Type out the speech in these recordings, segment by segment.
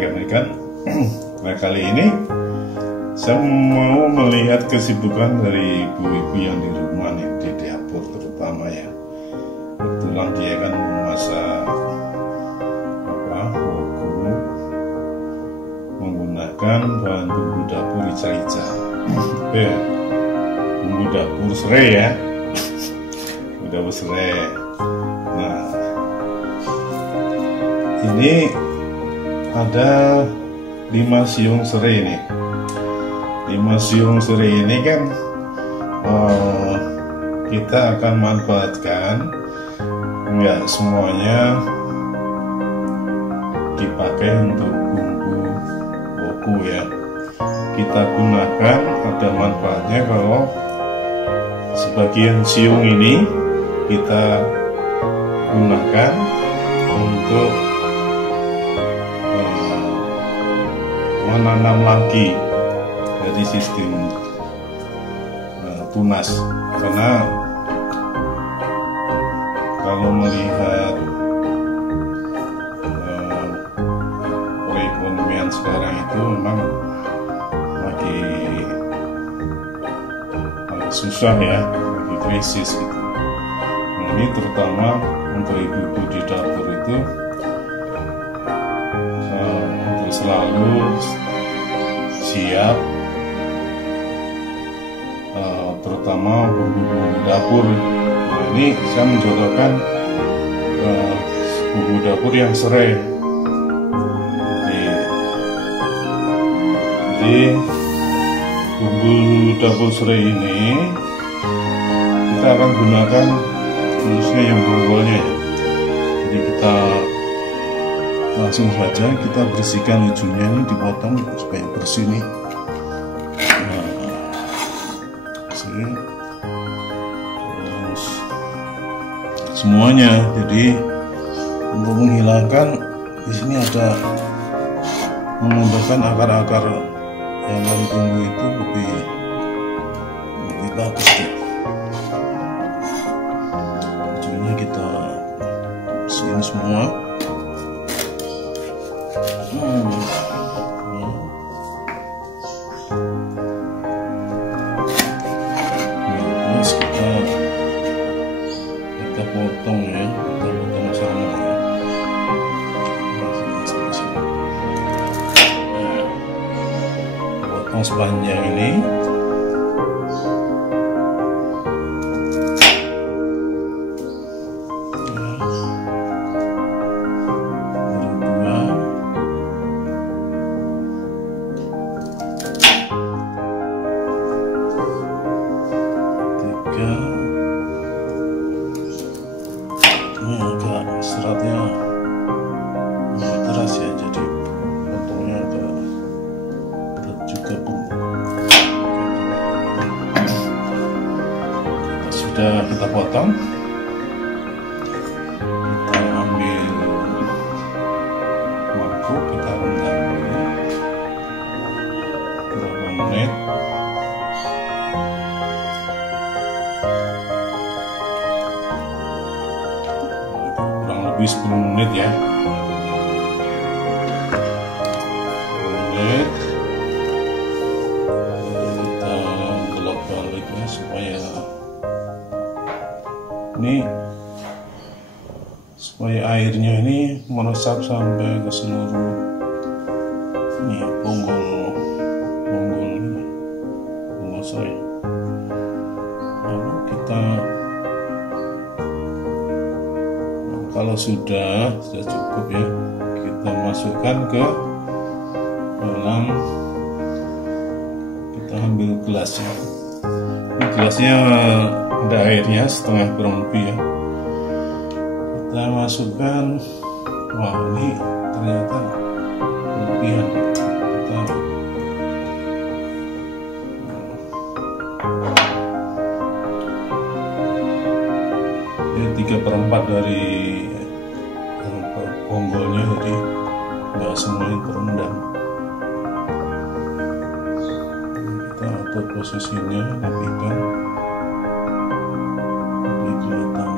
rekan-rekan. Nah, kali ini saya mau melihat kesibukan dari ibu-ibu yang di rumah nih, di dapur terutama ya. Kebetulan dia kan memasak woku menggunakan bahan bumbu dapur rica-rica. Bumbu dapur serai ya. Dapur serai. Nah, ini ada 5 siung serai nih. 5 siung serai ini kan kita akan manfaatkan, enggak semuanya dipakai untuk bumbu woku ya. Kita gunakan, ada manfaatnya kalau sebagian siung ini kita gunakan untuk menanam lagi dari sistem tunas, karena kalau melihat perekonomian sekarang itu memang lagi susah ya, lagi krisis gitu. Nah, ini terutama untuk ibu-ibu di dapur itu untuk selalu siap, terutama bumbu dapur. Nah, ini saya menjodohkan bumbu dapur yang serai. Jadi bumbu dapur serai ini kita akan gunakan khususnya yang bonggolnya ya. Jadi kita langsung saja kita bersihkan ujungnya, ini dipotong supaya bersih nih. Nah, terus semuanya. Jadi untuk menghilangkan, di sini ada menambahkan akar-akar yang dari bumbu itu lebih bagus ya. Ujungnya kita bersihin semua. Terus kita potong ya, kita potong sama ya. Potong sepanjang ini. Ini agak seratnya keras ya, jadi potongnya agak berat juga Bu. Sudah kita potong, kita ambil mangkuk, kita rendam beberapa menit. Lebih 10 menit ya. 10 menit. Kita gelap balik ya, supaya airnya ini meresap sampai ke seluruh ini bonggol serai. Lalu kita, kalau sudah cukup ya, kita masukkan ke dalam, kita ambil gelasnya. Ini gelasnya ada airnya setengah kurang lebih ya. Kita masukkan. Wah, ini ternyata kelebihan. Kita ya 3/4 dari bonggolnya, jadi nggak semuanya terendam. Kita atur posisinya, rapikan. Jadi kelihatan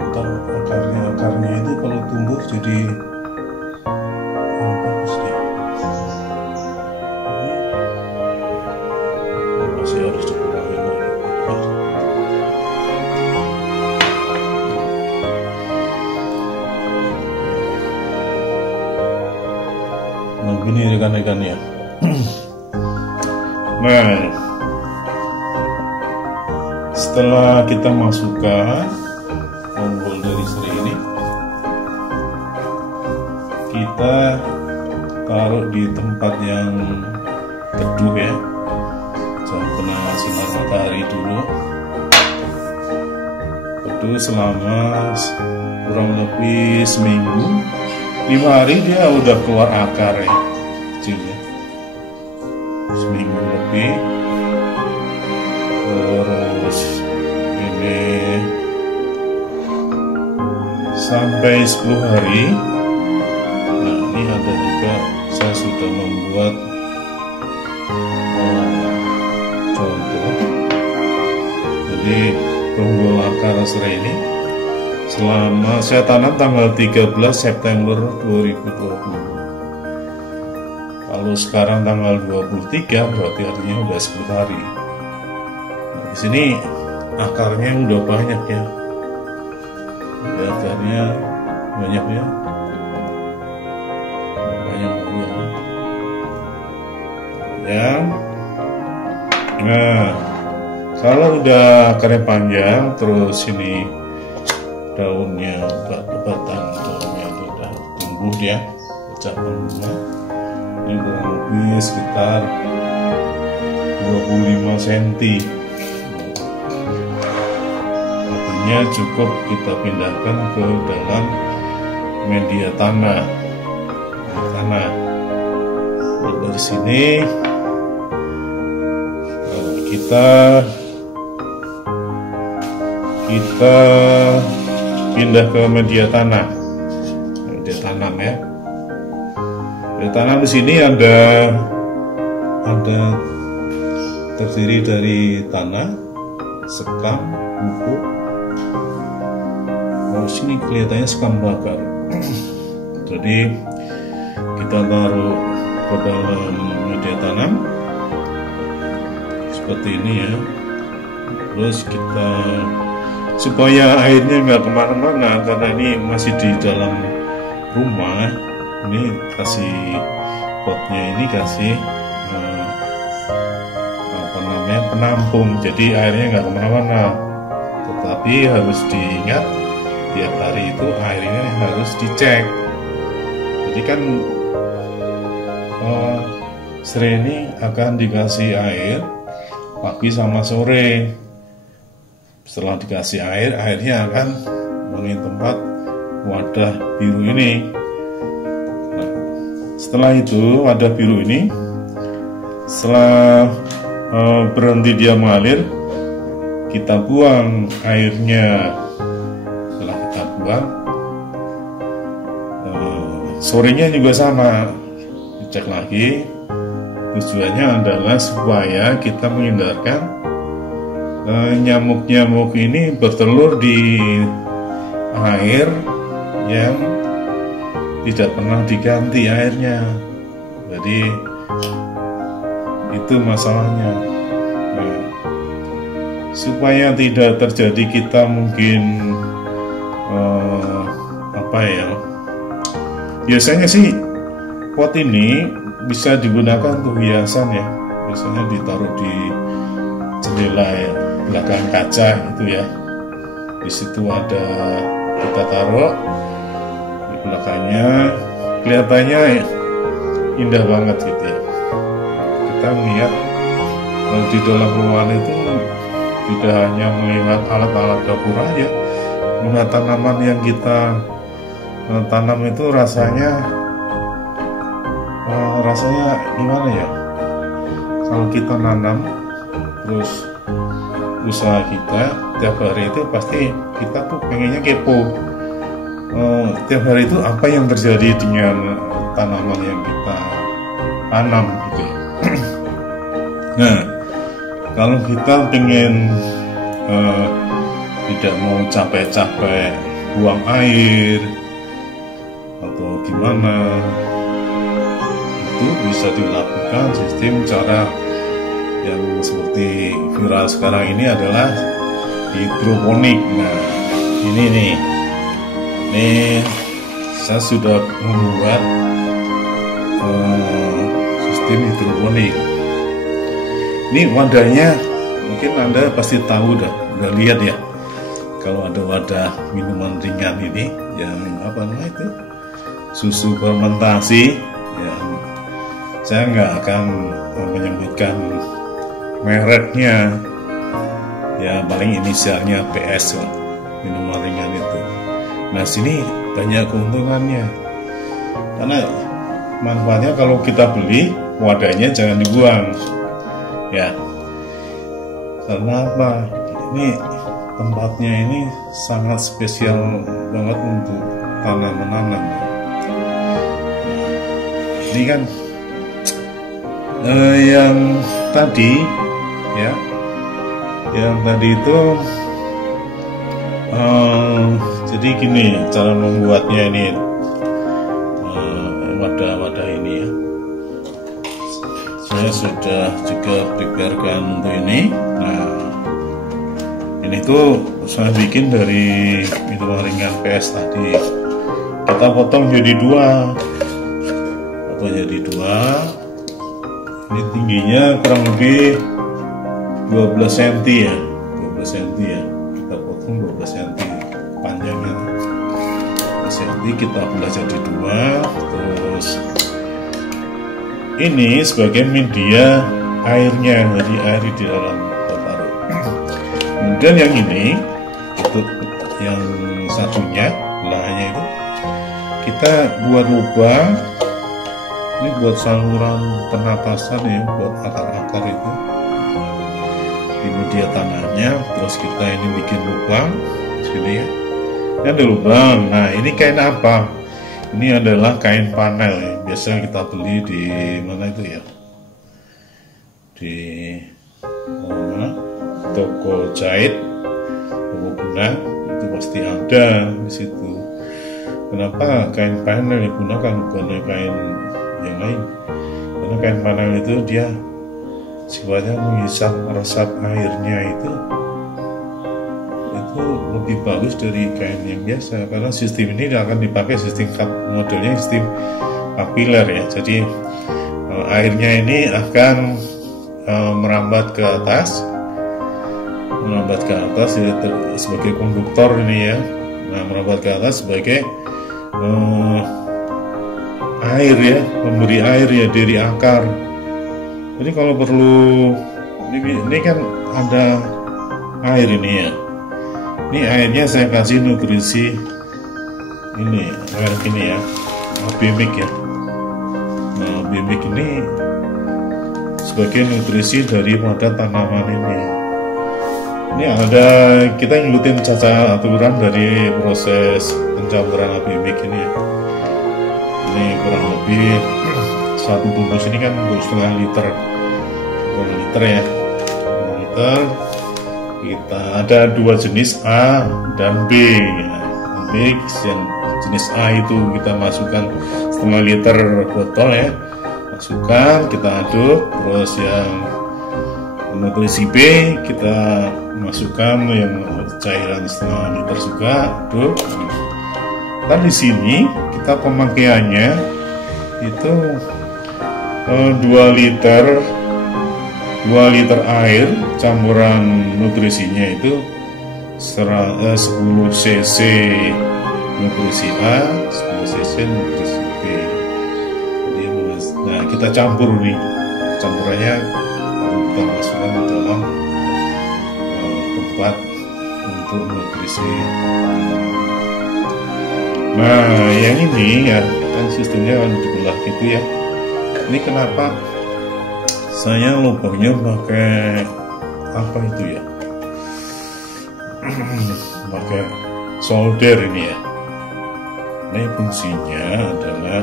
akarnya itu kalau tumbuh jadi bagus ya. rekan-rekan ya. Nah, setelah kita masukkan tombol dari serai ini, kita taruh di tempat yang teduh ya, jangan kena sinar matahari dulu. Teduh selama kurang lebih seminggu, 5 hari dia udah keluar akar ya, kecil ya. Seminggu lebih, terus ini sampai 10 hari. Nah, ini ada juga, saya sudah membuat contoh. Jadi tombol akar serai ini selama saya tanam tanggal 13 September 2020. Kalau sekarang tanggal 23 berarti artinya udah 10 hari. Nah, di sini akarnya udah banyak ya. Akarnya banyak ya. Banyak. Ya. Nah, kalau udah akarnya panjang, terus ini daunnya, batang daunnya udah tumbuh ya, pecah bunga. Ini kurang lebih sekitar 25 cm. Artinya cukup kita pindahkan ke dalam media tanah. Nah, dari sini kita pindah ke media tanah, media tanam ya. Media tanam di sini ada terdiri dari tanah, sekam, pupuk. Oh, sini kelihatannya sekam bakar. Jadi kita taruh ke dalam media tanam seperti ini ya. Terus kita, supaya airnya nggak kemana-mana karena ini masih di dalam rumah, ini kasih potnya ini kasih penampung, jadi airnya nggak kemana-mana. Tetapi harus diingat tiap hari itu airnya harus dicek. Jadi kan serai ini akan dikasih air pagi sama sore. Setelah dikasih air, airnya akan memenuhi tempat wadah biru ini. Nah, setelah itu wadah biru ini, setelah berhenti dia mengalir, kita buang airnya. Setelah kita buang, sorenya juga sama, dicek lagi. Tujuannya adalah supaya kita menghindarkan nyamuk-nyamuk ini bertelur di air yang tidak pernah diganti airnya. Jadi itu masalahnya. Nah, supaya tidak terjadi kita mungkin biasanya sih pot ini bisa digunakan untuk hiasan ya. Biasanya ditaruh di jendela ya, belakang kaca itu ya. Di situ ada, kita taruh di belakangnya, kelihatannya indah banget gitu ya. Kita melihat di dalam ruangan itu tidak hanya melihat alat-alat dapur aja, melihat tanaman yang kita tanam itu rasanya gimana ya? Kalau kita nanam terus usaha kita tiap hari itu pasti kita tuh pengennya kepo, tiap hari itu apa yang terjadi dengan tanaman yang kita tanam gitu. Nah, kalau kita pengen tidak mau capek-capek buang air atau gimana, itu bisa dilakukan sistem cara yang seperti viral sekarang ini adalah hidroponik. Nah, ini nih, saya sudah membuat sistem hidroponik. Ini wadahnya mungkin Anda pasti tahu udah lihat ya. Kalau ada wadah minuman ringan ini yang apa namanya itu, susu fermentasi ya, saya nggak akan menyebutkan mereknya ya, paling inisialnya PS lah, minuman ringan itu. Nah sini banyak keuntungannya, karena manfaatnya kalau kita beli wadahnya jangan dibuang ya. Karena apa? Ini tempatnya ini sangat spesial banget untuk tanam menanam. Ini kan yang tadi ya, yang tadi itu jadi gini cara membuatnya ini, wadah-wadah ini ya, saya sudah juga preparekan untuk ini. Nah ini tuh saya bikin dari minuman ringan PS tadi, kita potong jadi dua, ini tingginya kurang lebih 12 cm ya, 12 cm ya, kita potong 12 cm panjangnya, 12 cm kita belah jadi dua. Terus ini sebagai media airnya, jadi air di dalam taruh. Kemudian yang ini, untuk yang satunya belahannya itu kita buat lubang. Ini buat saluran pernapasan ya, buat akar-akar itu di media tanahnya. Terus kita ini bikin lubang sini ya, ini ada lubang. Nah ini kain apa? Ini adalah kain panel ya, biasa kita beli di mana itu ya, di toko jahit, toko benang, itu pasti ada di situ. Kenapa kain panel digunakan, bukan kain yang lain? Karena kain panel itu dia sifatnya menghisap resap airnya itu lebih bagus dari kain yang biasa, karena sistem ini akan dipakai sistem modelnya sistem kapiler ya. Jadi airnya ini akan merambat ke atas ya, sebagai konduktor ini ya. Nah merambat ke atas sebagai air ya, memberi air ya dari akar. Jadi kalau perlu ini kan ada air ini ya, ini airnya saya kasih nutrisi ini, air ini ya, Abimic ya. Nah Abimic ini sebagai nutrisi daripada tanaman ini. Ini ada, kita ngikutin caca aturan dari proses pencampuran Abimic ini ya. Ini kurang lebih satu bungkus ini kan untuk setengah liter ya, 1 liter. Kita ada dua jenis A dan B ya. Nanti yang jenis A itu kita masukkan setengah liter botol ya, masukkan, kita aduk. Terus yang nutrisi B kita masukkan yang cairan setengah liter juga, aduk. Dan di sini kita pemakaiannya itu 2 liter air, campuran nutrisinya itu 10 cc nutrisi A, 10 cc nutrisi B. Nah kita campur nih, campurannya kita masukkan ke dalam tempat untuk nutrisi. Nah yang ini ya kan sistemnya kan dibelah gitu ya. Ini kenapa saya lubangnya pakai apa itu ya, pakai solder ini ya. Ini fungsinya adalah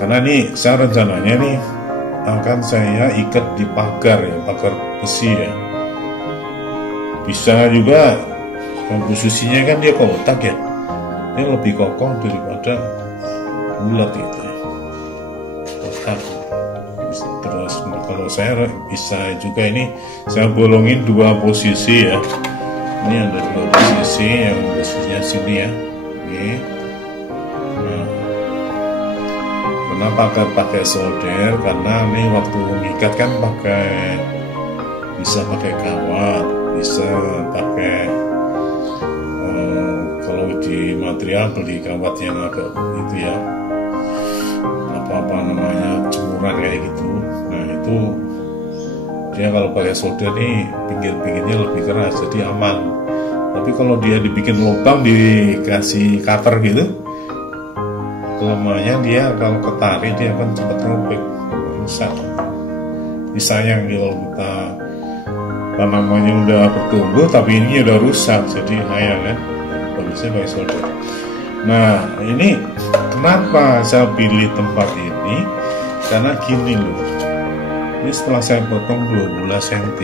karena nih saya rencananya nih akan saya ikat di pagar ya, pagar besi ya. Bisa juga komposisinya kan dia kotak ya, dia lebih kokoh daripada bulat gitu ya, kotak. Terus kalau saya bisa juga ini saya bolongin 2 posisi ya. Ini ada 2 posisi, yang posisinya sini ya. Ini. Nah, Kenapa pakai solder? Karena ini waktu mengikat kan bisa pakai kawat, bisa pakai kalau di material beli kawat yang agak itu ya, apa namanya, jemuran kayak gitu. Nah itu dia kalau pakai solder nih pinggir-pinggirnya lebih keras, jadi aman. Tapi kalau dia dibikin lubang, dikasih cutter gitu, kelemahannya dia kalau ketarik dia akan cepat robek, rusak. Sayang kalau kita tanamannya udah bertumbuh tapi ini udah rusak, jadi sayang kan. Bagusnya pakai solder. Nah ini kenapa saya pilih tempat ini, karena gini loh, ini setelah saya potong 12 cm,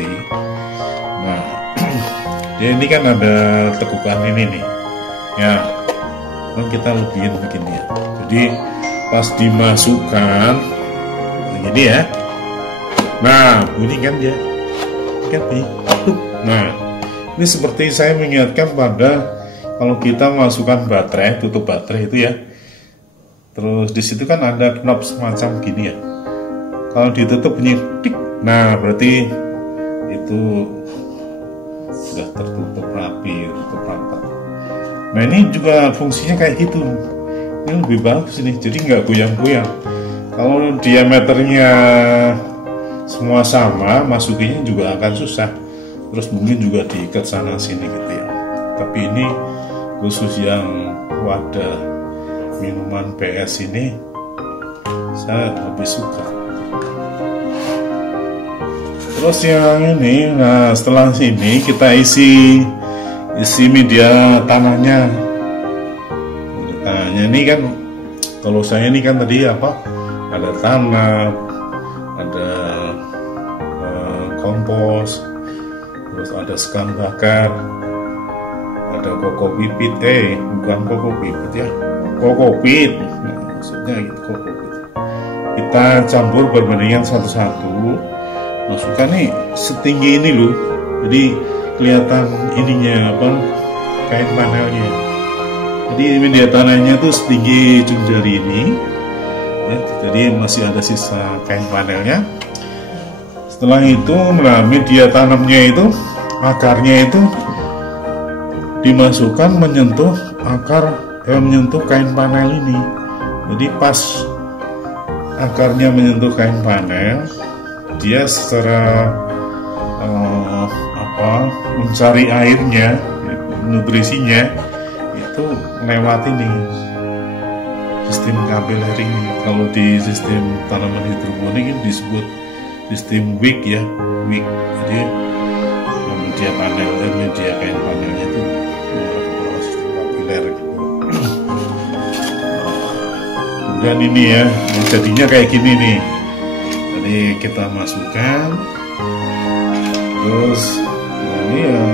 nah dia ini kan ada tekukan ini nih ya, kan kita lebihin begini ya. Jadi pas dimasukkan begini ya, nah bunyi kan dia kan nih. Nah ini seperti saya mengingatkan pada kalau kita masukkan baterai, tutup baterai itu ya, terus di situ kan ada knob semacam gini ya, kalau ditutup bunyi tik, nah berarti itu sudah tertutup rapi, tertutup rapat. Nah ini juga fungsinya kayak gitu, ini lebih bagus nih, jadi nggak goyang-goyang. Kalau diameternya semua sama, masukinnya juga akan susah, terus mungkin juga diikat sana sini gitu ya. Tapi ini khusus yang wadah minuman PS ini saya lebih suka. Terus yang ini, nah setelah sini kita isi media tanahnya. Nah ini kan kalau saya ini kan tadi apa, ada tanah, ada kompos, terus ada sekam bakar, ada kokopit, bukan kokopit ya, kokopit, nah, maksudnya gitu, kokopit. Kita campur perbandingan satu-satu, masukkan nih setinggi ini loh, jadi kelihatan ininya apa, kain panelnya. Jadi media tanahnya tuh setinggi ujung jari ini ya, jadi masih ada sisa kain panelnya. Setelah itu, nah media tanamnya itu, akarnya itu dimasukkan menyentuh menyentuh kain panel ini. Jadi pas akarnya menyentuh kain panel, dia secara mencari airnya, nutrisinya itu lewat ini sistem kapiler ini. Kalau di sistem tanaman hidroponik ini disebut sistem wick ya, wick. Jadi media panel, media kain panelnya itu sistem kapiler gitu. Dan ini ya, jadinya kayak gini nih. Jadi kita masukkan, terus ini ya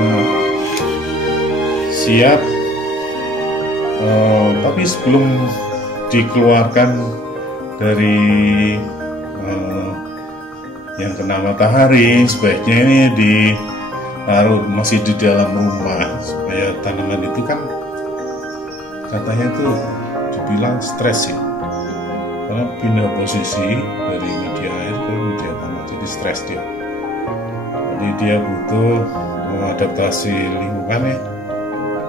siap. Tapi sebelum dikeluarkan dari yang kena matahari, sebaiknya ini ditaruh masih di dalam rumah, supaya tanaman itu kan katanya tuh dibilang stres ya, karena pindah posisi dari media air ke media tanah, jadi stres dia. Jadi dia butuh mengadaptasi lingkungannya,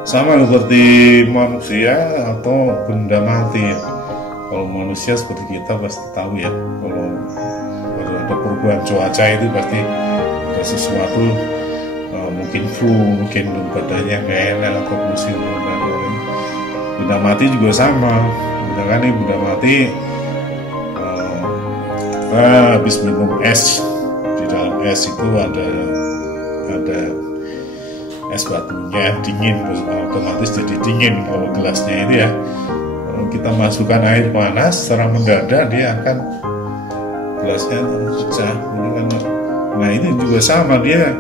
sama seperti manusia atau benda mati. Kalau manusia seperti kita pasti tahu ya, kalau ada perubahan cuaca itu pasti ada sesuatu, mungkin flu, mungkin badannya nggak enak atau musim dan lain-lain. Benda mati juga sama, misalkan nih benda mati, kita habis minum es, di dalam es itu ada es batunya dingin, otomatis jadi dingin. Kalau gelasnya itu ya, kalau kita masukkan air panas secara mendadak, dia akan gelasnya pecah. Nah ini juga sama, dia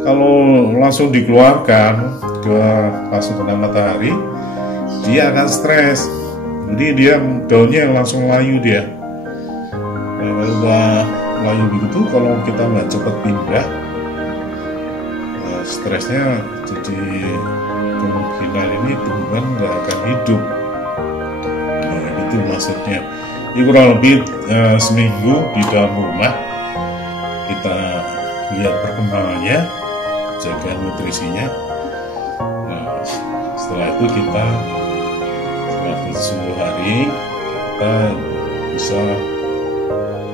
kalau langsung dikeluarkan langsung kena matahari, dia akan stres. Jadi dia daunnya langsung layu dia. Nah, kalau udah layu begitu, kalau kita nggak cepat pindah, stresnya jadi kemungkinan ini tumbuhan nggak akan hidup. Nah itu maksudnya. Ini kurang lebih seminggu di dalam rumah kita lihat perkembangannya, jaga nutrisinya. Nah, setelah itu kita setelah 10 hari kita bisa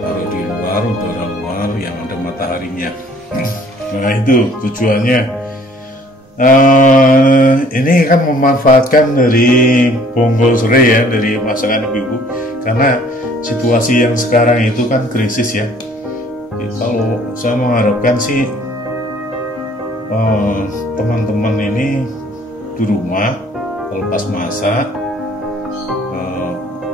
taruh di luar, udara luar yang ada mataharinya. Nah, itu tujuannya. Ini kan memanfaatkan dari bonggol serai ya, dari masakan ibu-ibu, karena situasi yang sekarang itu kan krisis ya. Jadi, kalau saya mengharapkan sih teman-teman ini di rumah kalau pas masak,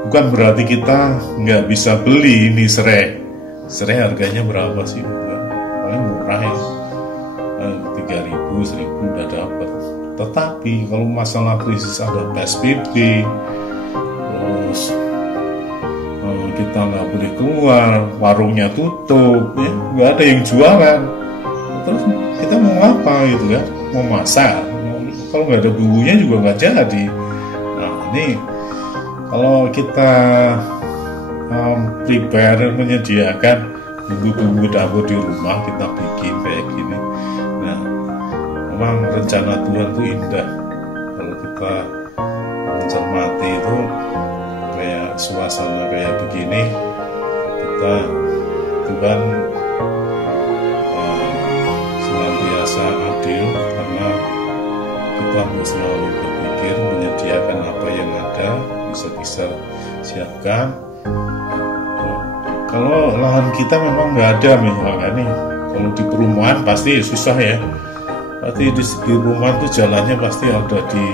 bukan berarti kita nggak bisa beli ini serai. Serai harganya berapa sih? Paling murah ya, 3.000, 1.000 udah dapat. Tetapi kalau masalah krisis ada PSBB, terus kita nggak boleh keluar, warungnya tutup, ya nggak ada yang jualan. Terus kita mau apa gitu kan? Mau masak, kalau nggak ada bumbunya juga nggak jadi. Nah, ini kalau kita prepare, menyediakan bumbu-bumbu dapur di rumah, kita bikin kayak gini. Nah, memang rencana Tuhan itu indah. Kalau kita mencermati itu kayak suasana kayak begini, kita Tuhan senantiasa adil, karena kita harus selalu berpikir menyediakan apa yang ada, bisa siapkan. Kalau lahan kita memang nggak ada misalkan nih, kalau di perumahan pasti susah ya. Pasti di rumah tuh jalannya pasti ada di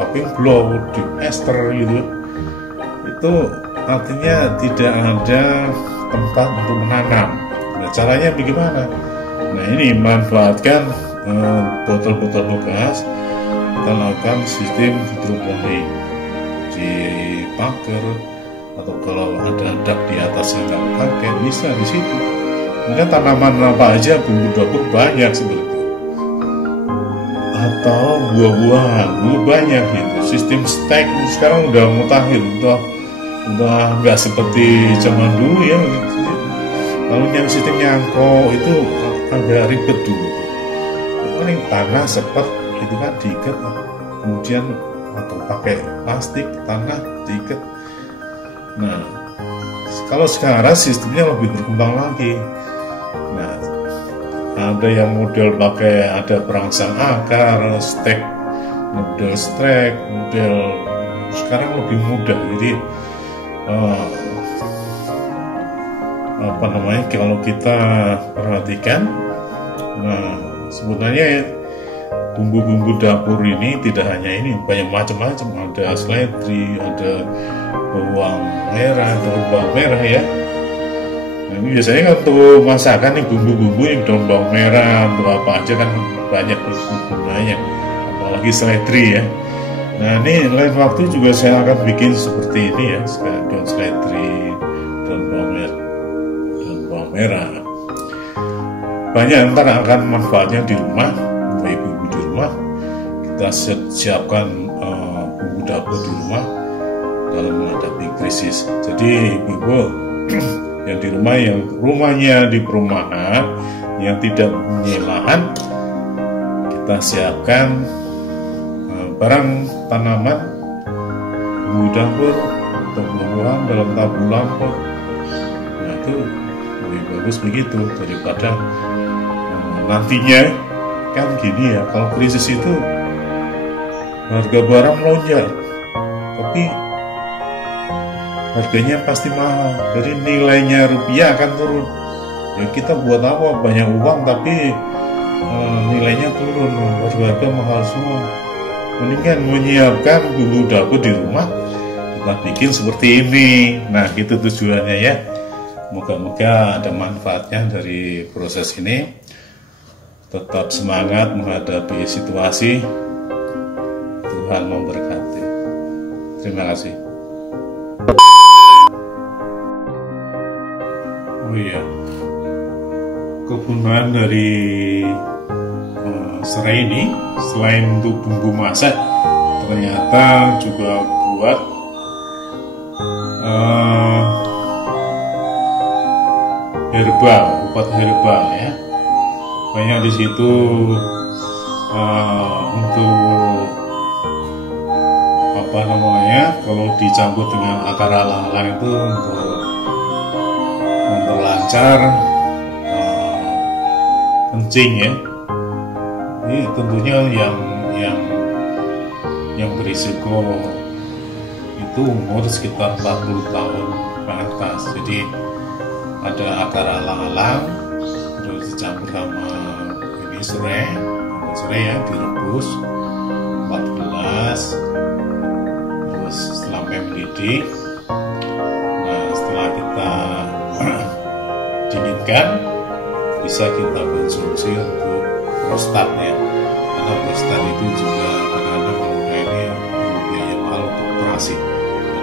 paving block, di ester gitu. Itu artinya tidak ada tempat untuk menanam. Nah, caranya bagaimana? Nah, ini manfaatkan botol-botol bekas, kita lakukan sistem hidroponik di pagar, atau kalau ada dak di atas yang nggak pakai, bisa di situ. Mungkin tanaman apa aja, bumbu dapur banyak seperti itu, atau buah-buahan banyak gitu. Sistem stek sekarang udah mutakhir, udah nggak seperti zaman dulu ya. Lalu yang sistem nyangkok itu agak ribet dulu. Paling tanah seperti itu kan diikat, kemudian atau pakai plastik, tanah diikat. Nah, kalau sekarang sistemnya lebih berkembang lagi. Nah, ada yang model pakai ada perangsang akar, stek, model stek, model sekarang lebih mudah. Jadi kalau kita perhatikan, nah sebenarnya bumbu-bumbu dapur ini tidak hanya ini, banyak macam-macam. Ada seledri, ada bawang merah, daun bawang merah ya. Nah, ini biasanya kan untuk masakan nih, bumbu-bumbu yang daun bawang merah untuk apa aja kan banyak gunanya, apalagi seledri ya. Nah, ini lain waktu juga saya akan bikin seperti ini ya, daun seledri, daun bawang merah. Banyak ntar akan manfaatnya di rumah, ibu-ibu di rumah. Kita siapkan bumbu dapur di rumah dalam menghadapi krisis. Jadi ibu-ibu yang di rumah, yang rumahnya di perumahan, yang tidak punya lahan, kita siapkan barang tanaman, bumbu dapur atau buah-buahan dalam tabung lampu. Nah, itu lebih bagus begitu daripada nantinya kan gini ya, kalau krisis itu harga barang melonjak, tapi harganya pasti mahal, jadi nilainya rupiah akan turun. Ya kita buat apa, banyak uang tapi nilainya turun, harga mahal semua. Mendingan menyiapkan bumbu dapur di rumah, kita bikin seperti ini. Nah, itu tujuannya ya. Moga-moga ada manfaatnya dari proses ini. Tetap semangat menghadapi situasi. Tuhan memberkati. Terima kasih. Oh iya, kegunaan dari serai ini selain untuk bumbu masak, ternyata juga buat herbal, obat herbal ya. Banyak di situ untuk apa namanya, kalau dicampur dengan akar alang-alang itu untuk memperlancar kencing ya. Ini tentunya yang berisiko itu umur sekitar 40 tahun ke atas. Jadi ada akar alang-alang terus dicampur sama ini serai ya, direbus 14 terus sampai mendidih. Nah, setelah kita dinginkan bisa kita konsumsi untuk prostat ya, karena prostat itu juga kadang-kadang kalau udah ini biaya mahal untuk operasi.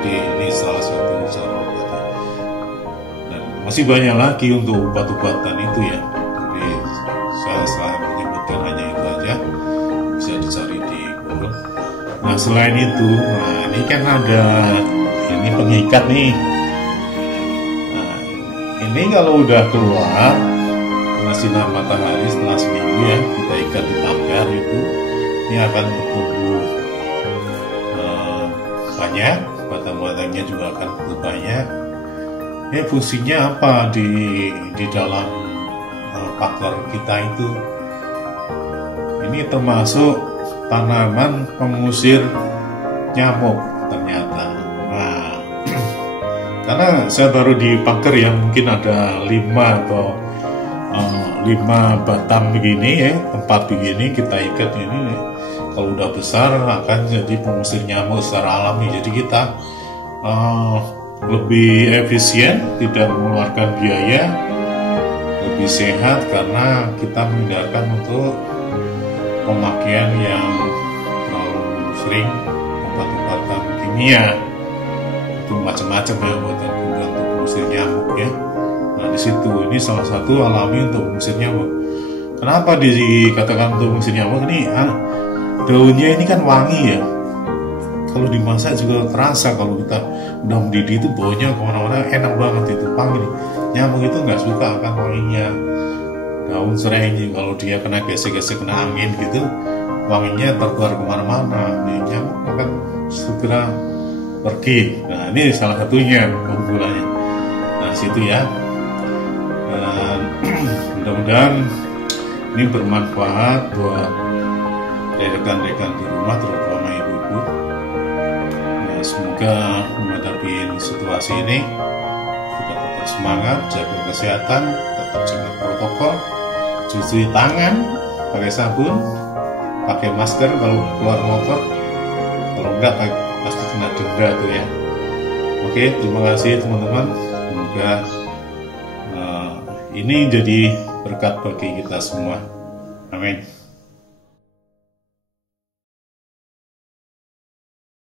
Jadi ini salah satu cara obatnya. Dan masih banyak lagi untuk obat-obatan itu ya. Jadi saya menyebutkan hanya itu aja, bisa dicari di Google. Nah, selain itu, nah ini kan ada ini pengikat nih. Nah, ini kalau udah keluar kena sinar matahari setelah seminggu ya, kita ikat di pagar itu, ini akan bertumbuh banyak, batang-batangnya juga akan bertumbuh banyak. Ini fungsinya apa di dalam pagar kita itu? Ini termasuk tanaman pengusir nyamuk ternyata. Nah, karena saya taruh di pagar yang mungkin ada 5 atau 5 batang begini ya, tempat begini kita ikat ini ya. Kalau udah besar akan jadi pengusir nyamuk secara alami. Jadi kita lebih efisien, tidak mengeluarkan biaya, lebih sehat karena kita menghindarkan untuk pemakaian yang terlalu sering obat-obatan kimia. Itu macam-macam ya buatan untuk pengusir nyamuk ya. Nah, di situ ini salah satu alami untuk mengusir nyamuk. Kenapa dikatakan untuk mengusir nyamuk? Ini daunnya ini kan wangi ya. Kalau dimasak juga terasa, kalau kita udah mendidih itu baunya kemana-mana enak banget, itu wangi nih. Nyamuk itu nggak suka akan wanginya daun serainya. Kalau dia kena gesek-gesek, kena angin gitu, wanginya terkeluar kemana-mana. Nyamuk akan segera pergi. Nah, ini salah satunya keunggulannya. Nah, situ ya. Dan mudah-mudahan ini bermanfaat buat rekan-rekan di rumah, terutama ibu-ibu. Nah, semoga menghadapi situasi ini kita tetap semangat, jaga kesehatan, tetap jaga protokol, cuci tangan pakai sabun, pakai masker kalau keluar motor, kalau enggak pasti kena denda tuh ya. Oke, terima kasih teman-teman. Semoga ini jadi berkat bagi kita semua. Amin.